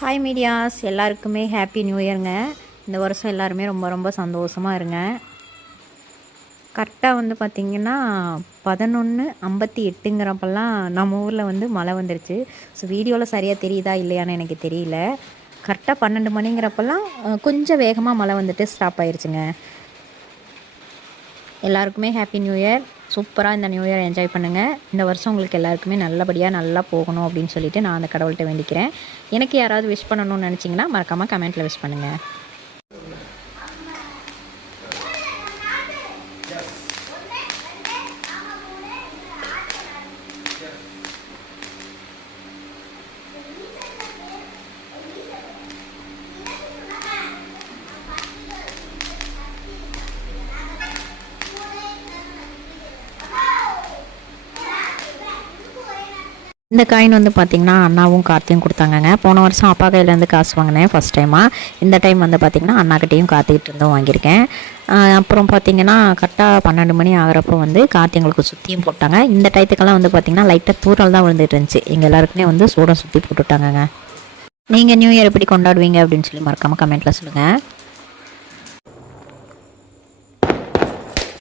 Hi medias, எல்லாருக்குமே happy new இயருங்க. இந்த வருஷம் எல்லாருமே ரொம்ப ரொம்ப சந்தோஷமாக இருங்க. கரெக்டாக வந்து பார்த்திங்கன்னா 11:58ங்கிறப்பெல்லாம் நம்ம ஊரில் வந்து மழை வந்துருச்சு. ஸோ வீடியோவில் சரியாக தெரியுதா இல்லையான்னு எனக்கு தெரியல. கரெக்டாக 12 மணிங்கிறப்பெல்லாம் கொஞ்சம் வேகமாக மழை வந்துட்டு ஸ்டாப் ஆயிடுச்சுங்க. எல்லாருக்குமே ஹாப்பி நியூ இயர். சூப்பராக இந்த நியூ இயர் என்ஜாய் பண்ணுங்கள். இந்த வருஷம் உங்களுக்கு எல்லாருக்குமே நல்லபடியாக நல்லா போகணும் அப்படின்னு சொல்லிட்டு நான் அந்த கடவுள்கிட்ட வேண்டிக்கிறேன். எனக்கு யாராவது விஷ் பண்ணணும்னு நினச்சிங்கன்னா மறக்காமல் கமெண்ட்டில் விஷ் பண்ணுங்கள். இந்த காயின் வந்து பார்த்திங்கன்னா அண்ணாவும் கார்த்தியும் கொடுத்தாங்கங்க. போன வருஷம் அப்பா கையிலேருந்து காசு வாங்கினேன் ஃபஸ்ட் டைமாக. இந்த டைம் வந்து பார்த்திங்கன்னா அண்ணாக்கிட்டையும் கார்த்திகிட்டு இருந்தும் வாங்கியிருக்கேன். அப்புறம் பார்த்திங்கன்னா கரெக்டாக 12 மணி ஆகிறப்போ வந்து கார்த்தி எங்களுக்கு சுற்றியும் போட்டாங்க. இந்த டயத்துக்கெல்லாம் வந்து பார்த்திங்கன்னா லைட்டாக தூரல் தான் விழுந்துட்டு இருந்துச்சு. எங்கள் எல்லாருக்குமே வந்து சூடம் சுற்றி போட்டுவிட்டாங்கங்க. நீங்கள் நியூ இயர் எப்படி கொண்டாடுவீங்க அப்படின்னு சொல்லி மறக்காமல் கமெண்ட்டில் சொல்லுங்கள்.